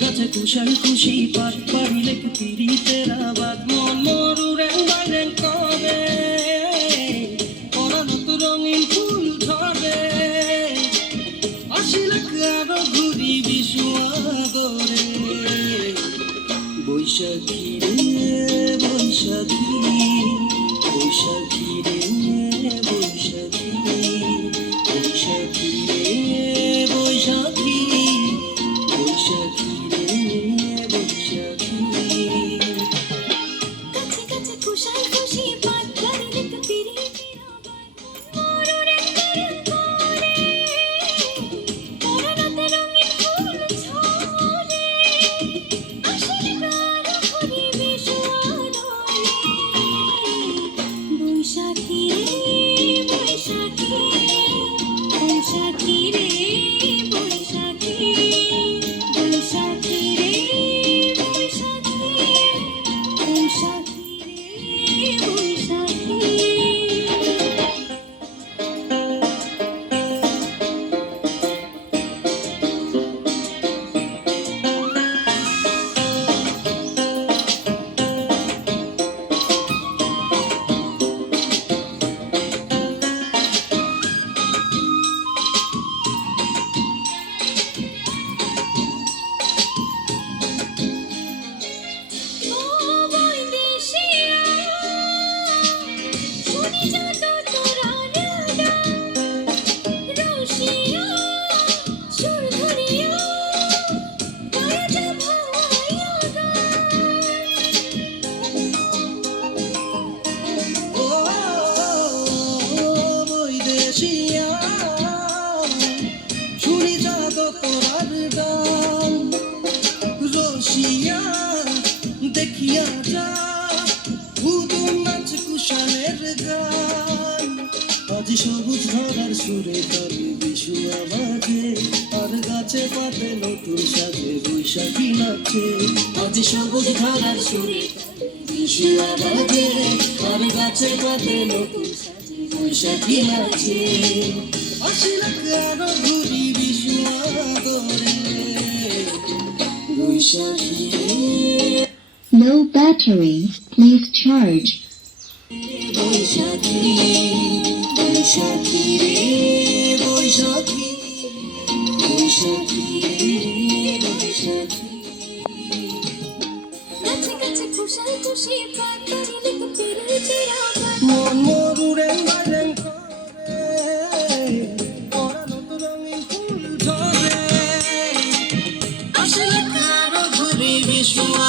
গাছে কুশাল খুশি পাত পারিলে পিড়িতের আবাদ মন মরু রেং বাইরেং করে পরানত রঙিন ফুল ধরে আসিলে আরো ঘুরি বিশুয়াগরে বৈশাখী রে বৈশাখী বৈশাখী রে বৈশাখী বৈশাখী রে বৈশাখী বৈশাখী রে বৈশাখী কাছে কাছে কুশাল খুশি পাত পারিলে পিড়িতের আবাদ মরু রেং বাইরেং করে পরানত রঙিন ফুল ঝরে আসিলে আরো ঘুরি বিশুয়াগরে বৈশাখী রে বৈশাখী বৈশাখী রে বৈশাখী বৈশাখী রে বৈশাখী বৈশাখী রে বৈশাখী ও বৈদেশিয়া শুনি যত তোরার গান রসিয়া সুর ধরিয়া গায়ে যা ভাওয়াইয়া ও বৈদেশিয়া শুনি যাত তোরার গান রসিয়া দেখিয়া যা হুদুম নাচ কুশালের গান আজ সবুজ ধরার সুরে ধরে বিশু আওয়াজে আর গাছে পাতে নতুন সাজে বৈশাখী নাচে আজ সবুজ ধরার সুরে বিশু আওয়াজে আর গাছে পাতে নতুন সাজে বৈশাখী নাচে আসিলে আরো ঘুরি বিশু আগরে বৈশাখী Low battery, please charge. বৈশাখী বৈশাখী রে বৈশাখী বৈশাখী রে বৈশাখী কাছে কাছে কুশাল খুশি পাত পারিলে পিড়িতের আবাদ মন মরু রেং বাইরেং করে পরানত রঙিন ফুল ধরে আসিলে আরো ঘুরি বিশুয়া